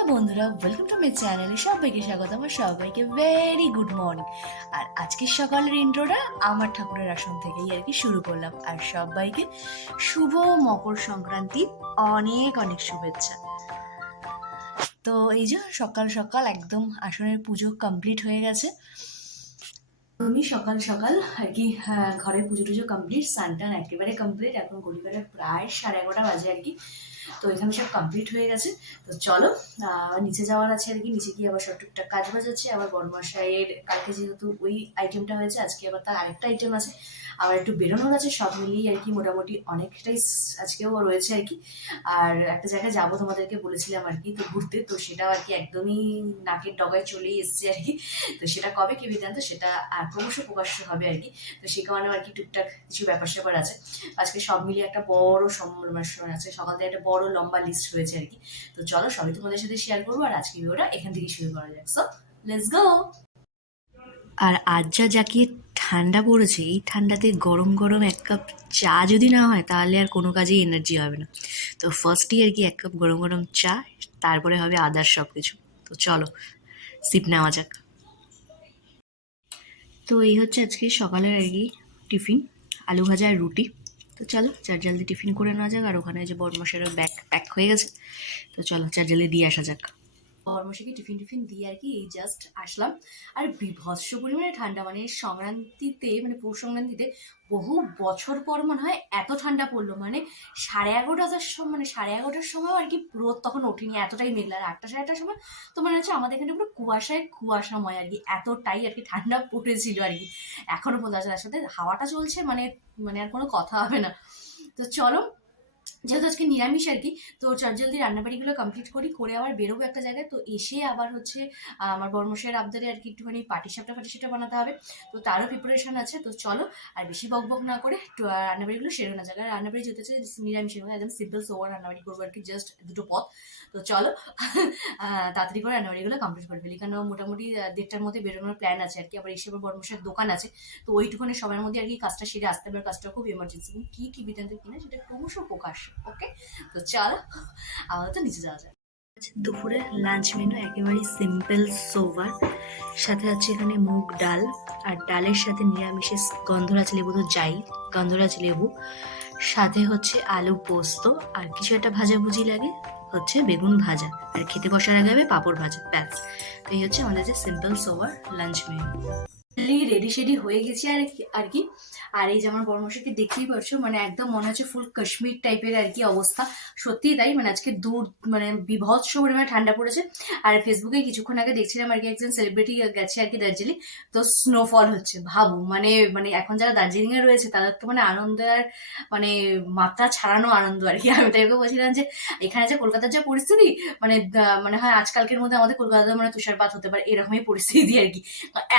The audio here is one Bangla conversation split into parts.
হ্যালো বন্ধুরা ওয়েলকাম টু মাই চ্যানেলে সবাইকে স্বাগত। আমার সবাইকে ভেরি গুড মর্নিং আর আজকের সকালের ইন্ট্রোটা আমার ঠাকুরের আসন থেকেই আর কি শুরু করলাম। আর সবাইকে শুভ মকর সংক্রান্তি, অনেক অনেক শুভেচ্ছা। তো এই যে সকাল সকাল একদম আসনের পুজো কমপ্লিট হয়ে গেছে। আমি সকাল সকাল আর কি হ্যাঁ, ঘরে পুজো টুজো কমপ্লিট সানটান একেবারে কমপ্লিট এখন গরিবারে প্রায় সাড়ে এগারোটা বাজে আর কি। তো এখানে সব কমপ্লিট হয়ে গেছে। তো চলো নিচে যাওয়ার আছে আর কি নিচে গিয়ে আবার সব টুকটাক কাজ বাজ আছে আবার বড়মশাইয়ের কালকে যেহেতু ওই আইটেমটা হয়েছে আজকে আবার তার আরেকটা আইটেম আছে। আবার একটু বেরোনোর আছে, সব মিলিয়ে আর কি মোটামুটি অনেকটাই আজকেও রয়েছে আর কি। আর একটা জায়গায় যাব তোমাদেরকে বলেছিলাম আর কি, তো ঘুরতে, তো সেটাও আর কি একদমই নাকের ডগায় চলেই এসছে আর কি। তো সেটা কবে কি বিধান্ত, সেটা ক্রমশ প্রকাশ্য হবে আর কি। তো সে কারণে আর কি টুকটাক কিছু ব্যাপার স্যাপার আছে আজকে সব মিলিয়ে একটা বড় সম্মেলন আছে, সকাল থেকে একটা বড় লম্বা লিস্ট হয়েছে আর কি। তো চলো সবই তোমাদের সাথে শেয়ার করব আর আজকে ভিডিওটা এখান থেকে শুরু করা যাক। সো লেটস গো আর আজ যা জাকিয়ে ঠান্ডা পড়েছে, এই ঠান্ডাতে গরম গরম এক কাপ চা যদি না হয়, তাহলে আর কোনো কাজেই এনার্জি হবে না। তো ফার্স্টই আর কি এক কাপ গরম গরম চা, তারপরে হবে আদার সব কিছু তো চলো সিপ নেওয়া যাক। তো এই হচ্ছে আজকে সকালের আর কি টিফিন আলু ভাজা আর রুটি। তো চলো, চার জলদি টিফিন করে নেওয়া যাক, আর ওখানে যে বরমশেরও ব্যাগ প্যাক হয়ে গেছে। তো চলো, চার জলদি দিয়ে আসা যাক। বরমশাইকে টিফিন টিফিন দিয়ে আর কি এই জাস্ট আসলাম। আর বিভৎস পরিমাণে ঠান্ডা মানে সংক্রান্তিতে মানে পৌষ সংক্রান্তিতে বহু বছর পর মনে হয় এত ঠান্ডা পড়ল। মানে সাড়ে এগারোটার সময় মানে সাড়ে এগারোটার সময় আর কি রোদ তখন ওঠেনি, এতটাই মেঘলা। আর আটটা, সাড়ে আটটার সময় তো মনে হচ্ছে আমাদের এখানে পুরো কুয়াশায় কুয়াশাময় আর কি, এতটাই আর কি ঠান্ডা পড়েছিল আর কি। এখনও পর্যন্ত তার সাথে হাওয়াটা চলছে মানে মানে আর কোনো কথা হবে না। তো চলো যেহেতু আজকে নিরামিষ আর কি, তো চট জলদি রান্নাবাড়িগুলো কমপ্লিট করি, করে আবার বেরোবো একটা জায়গায়। তো এসে আবার হচ্ছে আমার বর্মশের আবদারে আর কি একটুখানি পাটিসাপটা ফাটিসাপটা বানাতে হবে। তো তারও প্রিপারেশন আছে, তো চলো আর বেশি বক বক না করে রান্নাবাড়িগুলো সেরে না জায়গায় রান্নাবাড়ি যেতে হচ্ছে নিরামিষের মধ্যে একদম সিম্পল সোয়ার রান্নাবাড়ি করব আর কি জাস্ট দুটো পথ তো চলো তাড়াতাড়ি করে রান্নাবাড়িগুলো কমপ্লিট করে ফেলি। কারণ মোটামুটি দেড়টার মধ্যে বেরোনোর প্ল্যান আছে আর কি, আবার এসে আবার বর্মশের দোকান আছে। তো ওইটুখানি সবার মধ্যে আর কি কাজটা সেরে আসতে হবে কাজটা খুব এমার্জেন্সি কি কি বিতান্ত কিনা সেটা ক্রমশ প্রকাশ ওকে তো চলো আপাতত নিচে যাওয়া যায় দুপুরে লাঞ্চ মেনু একেবারেই সিম্পল সোভার সাথে আছে এখানে মুগ ডাল, আর ডালের সাথে নিরামিষে গন্ধরাজ লেবু তো যাই, গন্ধরাজ লেবু। সাথে হচ্ছে আলু পোস্ত, আর কিছু একটা ভাজাভুজি লাগে, হচ্ছে বেগুন ভাজা। আর খেতে বসার আগে হবে পাঁপড় ভাজা, ব্যাস। তো এই হচ্ছে আমাদের যে simple sober lunch menu ready shady হয়ে গেছি আর কি আর কি। আর এই যে আমার বড়মশাইকে দেখতেই পারছ মানে একদম মনে হচ্ছে ফুল কাশ্মীর টাইপের আর কি অবস্থা। সত্যিই তাই মানে আজকে দূর মানে বিভৎস পরিমাণে ঠান্ডা পড়েছে। আর ফেসবুকে কিছুক্ষণ আগে দেখছিলাম আর কি একজন সেলিব্রিটি গেছে আর কি দার্জিলিং, তো স্নোফল হচ্ছে, ভাবো। মানে মানে এখন যারা দার্জিলিং এ রয়েছে, তাদের তো মানে আনন্দ আর মানে মাত্রা ছাড়ানো আনন্দ আর কি। আমি তাই ওকে বলছিলাম যে, এখানে যে কলকাতার যে পরিস্থিতি মানে মানে হয় আজকালকের মধ্যে আমাদের কলকাতাতে মানে তুষারপাত হতে পারে, এরকমই পরিস্থিতি আর কি।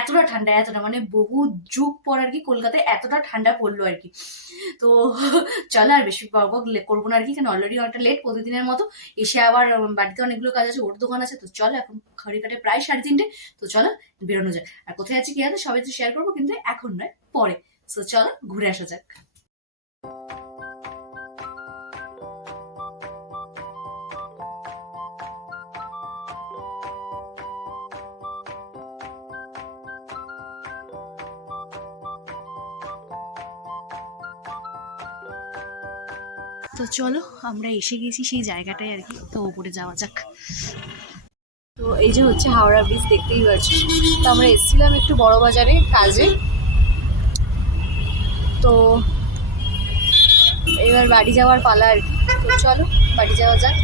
এতটা ঠান্ডা এতটা মানে বহু যুগ পর আর কি কলকাতায় এতটা ঠান্ডা পড়ল আর কি। তো চলো আর বেশি বক করব না আর কি, কেন অলরেডি অনেকটা লেট প্রতিদিনের মতো। এসে আবার বাড়িতে অনেকগুলো কাজ আছে, ওর দোকান আছে, তো চলো এখন ঘড়ি কাটে প্রায় সাড়ে তিনটে, তো চলো বেরোনো যাক। আর কোথায় আছে কি আছে সবাই তো শেয়ার করব, কিন্তু এখন নয়, পরে। তো চলো ঘুরে আসা যাক। তো চলো, আমরা এসে গেছি সেই জায়গাটায় আর কি। তো ওপরে যাওয়া যাক। তো এই যে হচ্ছে হাওড়া ব্রিজ দেখতেই পাচ্ছি। তো আমরা এসেছিলাম একটু বড় বাজারে কাজে। তো এবার বাড়ি যাওয়ার পালা আর কি। তো চলো, বাড়ি যাওয়া যাক।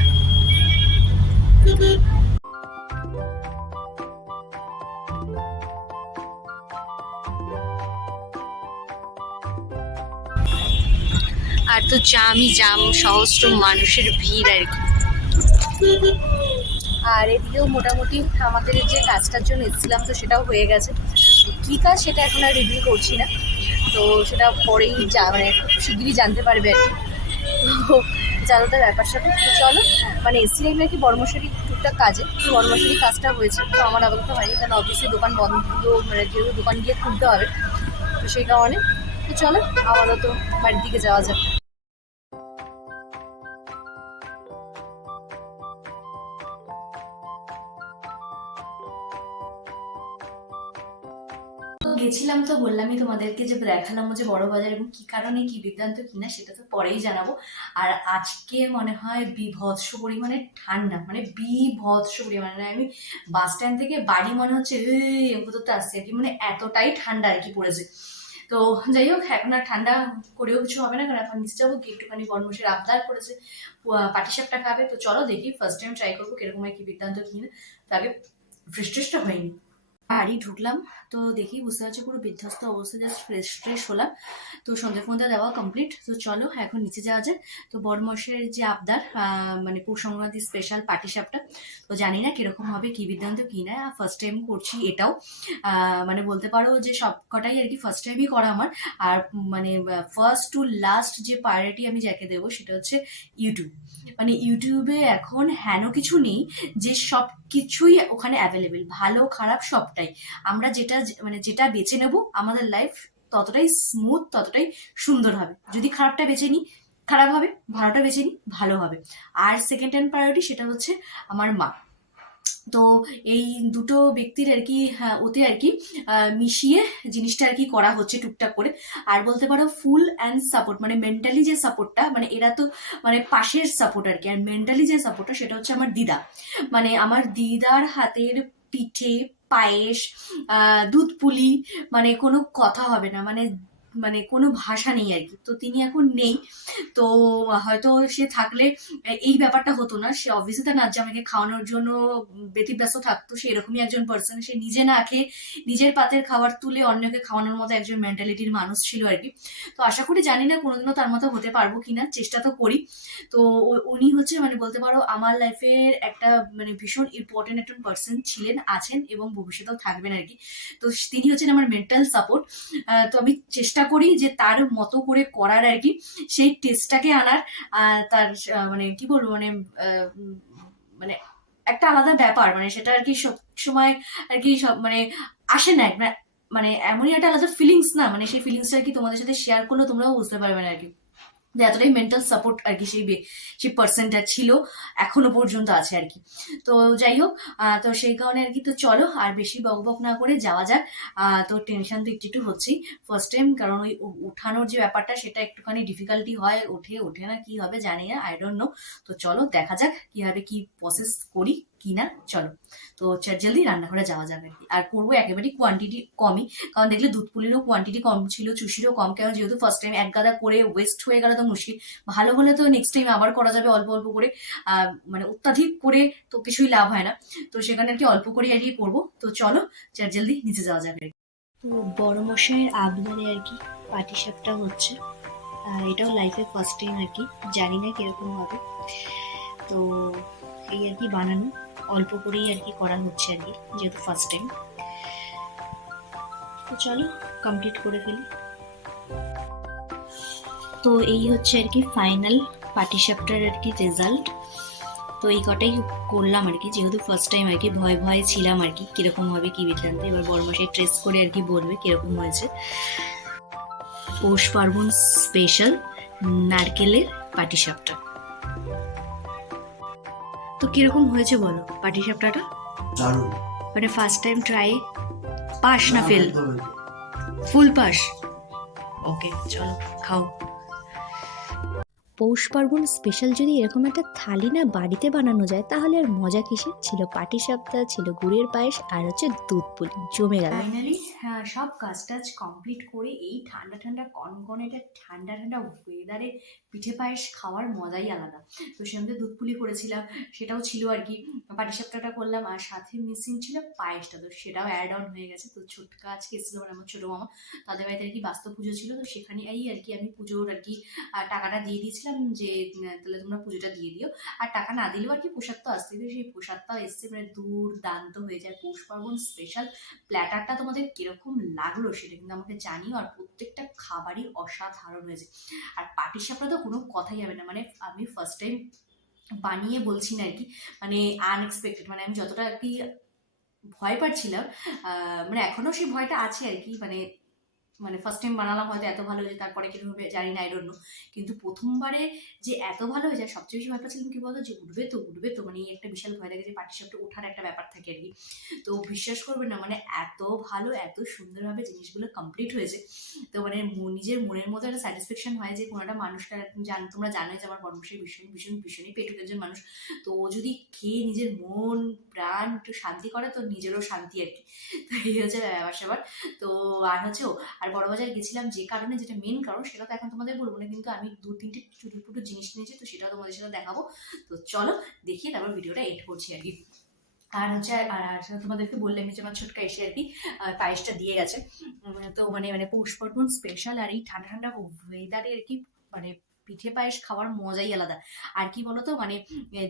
আর তো জামই জাম, সহস্র মানুষের ভিড় আর কি। আর এদিকেও মোটামুটি আমাদের যে কাজটার জন্য এসেছিলাম, তো সেটাও হয়ে গেছে। কি কাজ সেটা এখন আর রিভিউ করছি না। তো সেটা পরেই যা মানে খুব শিগগিরই জানতে পারবে আর কি। তো যাদের ব্যাপার সাথে তো চলো। মানে এসেছিলাম নাকি বর্মশালী টুকটাক কাজে, তো বর্মশালী কাজটা হয়েছে। তো আমার আপাতত হয়নি, কারণ অফিসে দোকান বন্ধ মানে যেহেতু দোকান গিয়ে খুলতে হবে, তো সেই কারণে। তো চলো, আপাতত বাড়ির দিকে যাওয়া যাক। গেছিলাম তো, বললামই তোমাদেরকে যে দেখালাম যে বড় বাজার এবং কি কারণে কি বিভ্রান্ত কিনা সেটা তো পরেই জানাব। আর আজকে মনে হয় বিভৎস পরিমাণে ঠান্ডা মানে বিভৎস পরিমাণে মানে আমি বাস স্ট্যান্ড থেকে বাড়ি মনে হচ্ছে কোথাতে আসছে আর কি। মানে এতটাই ঠান্ডা আর কি পড়েছে। তো যাই হোক, এখন আর ঠান্ডা করেও কিছু হবে না, কারণ এখন নিচে যাব কি একটুখানি বনমসের আবদার করেছে পাটিসাপটা খাবে। তো চলো দেখি ফার্স্ট টাইম ট্রাই করব কীরকম হয়, কি বিদ্যান্ত কিনে তো আগে হয়নি। বাড়ি ঢুকলাম, তো দেখি বুঝতে পারছি পুরো বিধ্বস্ত অবস্থা জাস্ট ফ্রেশ ফ্রেশ হলাম। তো সন্ধ্যে ফোনটা দেওয়া কমপ্লিট তো চলো এখন নিচে যাওয়া যায় তো বড়মশের যে আবদার মানে পৌষ স্পেশাল পাটি সাপটা তো জানি না কীরকম হবে, কি বিদ্যান্ত, কি না ফার্স্ট টাইম করছি এটাও। মানে বলতে পারো যে সব কটাই আর কি ফার্স্ট টাইমই করা আমার। আর মানে ফার্স্ট টু লাস্ট যে প্রায়োরিটি আমি যাকে দেবো সেটা হচ্ছে ইউটিউব মানে ইউটিউবে এখন হেন কিছু নেই, যে সব কিছুই ওখানে অ্যাভেলেবেল ভালো, খারাপ সবটাই। আমরা যেটা মানে যেটা বেছে নেব আমাদের লাইফ ততটাই স্মুথ ততটাই সুন্দর হবে। যদি খারাপটা বেছে নিই খারাপ হবে ভালোটা বেছে নিই ভালো হবে। আর সেকেন্ড হ্যান্ড প্রায়োরিটি সেটা হচ্ছে আমার মা। তো এই দুটো ব্যক্তির আর কি হ্যাঁ, ওতে আর কি মিশিয়ে জিনিসটা আর কি করা হচ্ছে টুকটাক করে। আর বলতে পারো ফুল অ্যান্ড সাপোর্ট মানে মেন্টালি যে সাপোর্টটা মানে এরা তো মানে পাশের সাপোর্ট আর কি। আর মেন্টালি যে সাপোর্টটা সেটা হচ্ছে আমার দিদা। মানে আমার দিদার হাতের পিঠে পায়েস আহ, দুধ পুলি মানে কোনো কথা হবে না। মানে মানে কোনো ভাষা নেই আর কি। তো তিনি এখন নেই। তো হয়তো সে থাকলে এই ব্যাপারটা হতো না। সে অবভিয়াসলি তার নাচ খাওয়ানোর জন্য ব্যতিব্যস্ত থাকতো। সে এরকমই একজন পার্সন সে নিজে না খেয়ে নিজের পাতের খাবার তুলে অন্যকে খাওয়ানোর মতো একজন মেন্টালিটির মানুষ ছিল আর কি। তো আশা করি জানি না কোনোদিনও তার মতো হতে পারব কিনা। চেষ্টা তো করি। তো উনি হচ্ছে মানে বলতে পারো আমার লাইফের একটা মানে ভীষণ ইম্পর্টেন্ট একজন পার্সন ছিলেন, আছেন এবং ভবিষ্যতেও থাকবেন আর কি। তো তিনি হচ্ছেন আমার মেন্টাল সাপোর্ট তো আমি চেষ্টা করি যে তার মতো করে করার আর কি, সেই টেস্টটাকে আনার তার মানে কি বলব মানে মানে একটা আলাদা ব্যাপার মানে সেটা আর কি সব সময় আর কি সব মানে আসে না, মানে- মানে এমনই একটা আলাদা ফিলিংস না মানে সেই ফিলিংসটা আর কি তোমাদের সাথে শেয়ার করলে তোমরাও বুঝতে পারবে না আর কি। যে এতটাই মেন্টাল সাপোর্ট আর কি সেই সেই পার্সনটা ছিল, এখনও পর্যন্ত আছে আর কি। তো যাই হোক তো সেই কারণে আর কি, তো চলো আর বেশি বক বক না করে যাওয়া যাক। তো টেনশন তো একটু একটু হচ্ছেই। ফার্স্ট টাইম কারণ ওই উঠানোর যে ব্যাপারটা, সেটা একটুখানি ডিফিকাল্টি হয়, ওঠে ওঠে না, কি হবে জানি না আই ডোন্ট নো তো চলো দেখা যাক কীভাবে কি প্রসেস করি, কি না, চলো। তো জলদি রান্নাঘরে যাওয়া যাবে আর করব একেবারেই কোয়ান্টিটি কমই, কারণ দেখলে দুধ পুলিরও কোয়ান্টিটি কম ছিল, চুষিরও কম কারণ যেহেতু ফার্স্ট টাইম এক গাদা করে ওয়েস্ট হয়ে গেলে তো মুশকিল ভালো হলে তো নেক্সট টাইম আবার করা যাবে অল্প অল্প করে। মানে অত্যাধিক করে তো কিছুই লাভ হয় না। তো সেখানে আর কি অল্প করে আর কি করব। তো চলো চার জলদি নিচে যাওয়া যাবে তো বড় মশাইয়ের আবদারে আর কি পাটি সাপটা হচ্ছে এটাও লাইফে ফার্স্ট টাইম আর কি। জানি না কীরকম হবে। তো এই আর কি বানানো। অল্প করেই আর কি করা হচ্ছে আর কি, যেহেতু ফার্স্ট টাইম তো চলো কমপ্লিট করে ফেলি। তো এই হচ্ছে আর কি ফাইনাল পাটিসাপটার আর কি রেজাল্ট তো এই কটাই করলাম আর কি যেহেতু ফার্স্ট টাইম আর কি ভয় ভয়ে ছিলাম আর কি কীরকম হবে কী বৃত্তান্ত এবার বড়মাসে ট্রেস করে আর কি বলবে কীরকম হয়েছে। পৌষ পার্বণ স্পেশাল নারকেলের পাটিসাপটা তো কীরকম হয়েছে বলো পাটিসাপটাটা মানে ফার্স্ট টাইম ট্রাই পাস না ফেল। Full pass? ওকে চলো খাও। পৌষ পার্বণ স্পেশাল যদি এরকম একটা থালি না বাড়িতে বানানো যায়, তাহলে আর মজা কিসের? ছিল পাটি সাপ্তাহ ছিল গুড়ের পায়েস, আর হচ্ছে দুধ পুলি, জমে গেল। ফাইনালি হ্যাঁ সব কাজ টাজ কমপ্লিট করে এই ঠান্ডা ঠান্ডা, কনকনে এটা ঠান্ডা ঠান্ডা ওয়েদারে পিঠে পায়েস খাওয়ার মজাই আলাদা। তো সেমধ্যে দুধ পুলি করেছিলাম, সেটাও ছিল আর কি। পাটিসাপটাটা করলাম, আর সাথে মিসিং ছিল পায়েসটা, তো সেটাও অ্যাড অন হয়ে গেছে। তো ছোটকা আজকে এসেছিল মানে আমার ছোটো মামা তাদের বাড়িতে আর কি বাস্তব পুজো ছিল, তো সেখানে এই আর কি আমি পুজোর আর কি টাকাটা দিয়ে দিয়েছিলাম। যে তাহলে তোমরা পুজোটা দিয়ে দিও। আর টাকা না দিলেও আর কি প্রসাদ তো আসতে সেই প্রসাদটাও এসছে মানে দূর দান্ত হয়ে যায়। পৌষ পার্বণ স্পেশাল প্ল্যাটারটা তোমাদের কীরকম লাগল সেটা কিন্তু আমাকে জানিও। আর প্রত্যেকটা খাবারই অসাধারণ হয়েছে। আর পাটিসাপটা তো কোনো কথাই হবে না। মানে আমি ফার্স্ট টাইম বানিয়ে বলছি না আর কি। মানে আনএক্সপেক্টেড মানে আমি যতটা আর কি ভয় পাচ্ছিলাম মানে এখনও সেই ভয়টা আছে আর কি। মানে মানে ফার্স্ট টাইম বানালাম হয়তো এত ভালো হয়েছে, তারপরে কীরকম হবে জানি না আইডন্য কিন্তু প্রথমবারে যে এত ভালো হয়ে যায়, সবচেয়ে বেশি ব্যাপার ছিলাম কি বলতো? যে উঠবে তো উঠবে তো মানে একটা বিশাল ভয় লাগে যে পাটি সাপটা ওঠার একটা ব্যাপার থাকে আর কি। তো বিশ্বাস করবে না মানে এত ভালো, এত সুন্দরভাবে জিনিসগুলো কমপ্লিট হয়েছে। তো মানে নিজের মনের মতো একটা স্যাটিসফ্যাকশন হয় যে কোনো একটা মানুষটা জান, তোমরা জানোই যে আমার বর্মশাই ভীষণ ভীষণ, ভীষণই পেটুক একজন মানুষ। তো ও যদি খেয়ে নিজের মন, প্রাণ একটু শান্তি করে, তো নিজেরও শান্তি আর কি। তো এই হচ্ছে ব্যাপার স্যাপার তো আর হচ্ছে আর বড়বাজার গেছিলাম যে কারণে যেটা মেন কারণ সেটা তো এখন তোমাদের বলব না, কিন্তু আমি দু তিনটে চুটুপুটু জিনিস নিয়েছি, তো সেটাও তোমাদের সাথে দেখাবো। তো চলো দেখিয়ে তারপর ভিডিওটা এড করছি আর কি। আর হচ্ছে আর তোমাদেরকে বললাম যে আমার ছোটকা এসে আর কি পায়েসটা দিয়ে গেছে। তো মানে মানে পৌষ পার্বণ স্পেশাল আর এই ঠান্ডা ঠান্ডা ওয়েদারে আর কি মানে পিঠে পায়েস খাওয়ার মজাই আলাদা। আর কি বলতো? মানে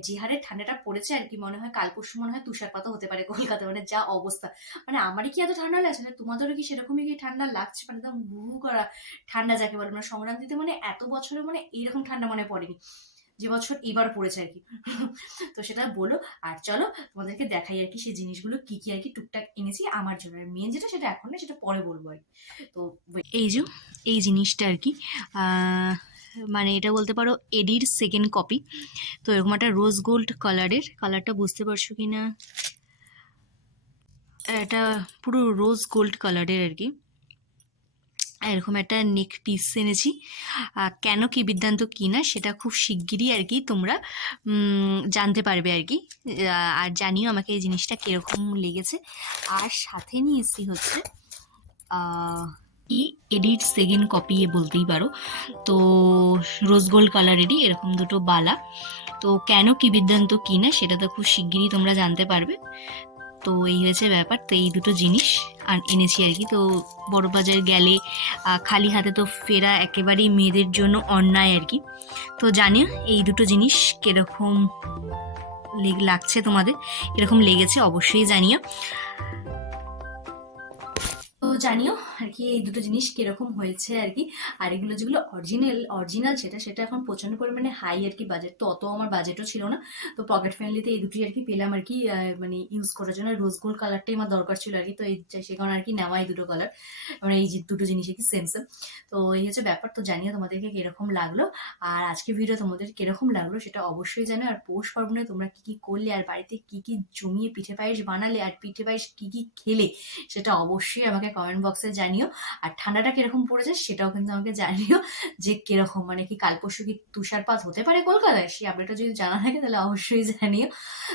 যে হারে ঠান্ডাটা পড়েছে, আর কি মনে হয় কাল পরশু মনে হয় তুষারপাতও হতে পারে কলকাতা মানে যা অবস্থা। মানে আমারই কি এত ঠান্ডা লাগছে? না তোমাদেরও কি সেরকমই কি ঠান্ডা লাগছে? মানে একদম হু করা ঠান্ডা যাকে বলে। মানে সংক্রান্তিতে মানে এত বছরে মানে এইরকম ঠান্ডা মনে পড়েনি। যে বছর এবার পড়েছে আর কি। তো সেটা বলো। আর চলো, তোমাদেরকে দেখাই আর কি সেই জিনিসগুলো, কি কি আর কি টুকটাক এনেছি আমার জন্য। আর মেন যেটা সেটা এখন না সেটা পরে বলব আর। তো, এই যে, এই জিনিসটা আর কি মানে এটা বলতে পারো এডির সেকেন্ড কপি তো এরকম একটা রোজ গোল্ড কালারের কালারটা বুঝতে পারছ কি না এটা পুরো রোজ গোল্ড কালারের আর কি। এরকম একটা নেক পিস এনেছি। কেন কি বিদ্যান্ত কি না, সেটা খুব শিগগিরই আর কি তোমরা জানতে পারবে আর কি। আর জানিও আমাকে এই জিনিসটা কীরকম লেগেছে। আর সাথে নিয়ে এসেছি হচ্ছে এডিট সেকেন্ড কপি এ বলতেই পারো। তো রোজ গোল্ড কালারেরই এরকম দুটো বালা। তো কেন কি বিদ্যান্ত কি না সেটা তো খুব শিগগিরই তোমরা জানতে পারবে। তো এই হয়েছে ব্যাপার। তো এই দুটো জিনিস আর এনেছি আর কি। তো বড় বাজার গেলে খালি হাতে তো ফেরা একেবারেই মেয়েদের জন্য অন্যায় আর কি। তো জানিও এই দুটো জিনিস কীরকম লেগ- লাগছে তোমাদের? কীরকম লেগেছে অবশ্যই জানিও। তো জানিও আর কি এই দুটো জিনিস কীরকম হয়েছে আর কি। আর এগুলো যেগুলো অরিজিনাল অরিজিনাল সেটা সেটা এখন প্রচণ্ড পরিমাণে হাই আর কি বাজেট তো অত আমার বাজেটও ছিল না। তো পকেট ফ্রেন্ডলিতে এই দুটোই আর কি পেলাম আর কি মানে ইউজ করার জন্য। রোজ গোল্ড কালারটাই আমার দরকার ছিল আর কি। তো এই সে কারণে আর কি নেওয়া এই দুটো কালার মানে এই দুটো জিনিস আর কি সেম সেম তো এই হচ্ছে ব্যাপার। তো জানিও তোমাদেরকে কীরকম লাগল। আর আজকে ভিডিও তোমাদের কীরকম লাগল সেটা অবশ্যই জানো। আর পৌষ পার্বণে তোমরা কী কী করলে? আর বাড়িতে কী কী জমিয়ে পিঠে পায়েস বানালে? আর পিঠে পায়েস কী কী খেলে? সেটা অবশ্যই আমাকে কমেন্ট বক্সে জানিও। আর ঠান্ডাটা কীরকম পড়েছে সেটাও কিন্তু আমাকে জানিও যে কীরকম মানে কি কাল পরশু কি তুষারপাত হতে পারে কলকাতায়? সেই আপডেটটা যদি জানা থাকে তাহলে অবশ্যই জানিও।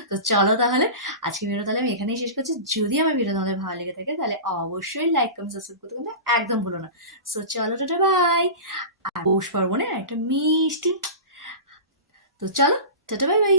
তো চলো তাহলে আজকে ভিডিও তাহলে আমি এখানেই শেষ করছি। যদি আমার ভিডিও তোমাদের ভালো লেগে থাকে তাহলে অবশ্যই লাইক কমেন্ট সাবস্ক্রাইব করতে কিন্তু একদম ভুলো না। সো চলো, টাটা বাই আর পৌষ পার্বণে একটা মিষ্টি তো চলো, টাটা বাই বাই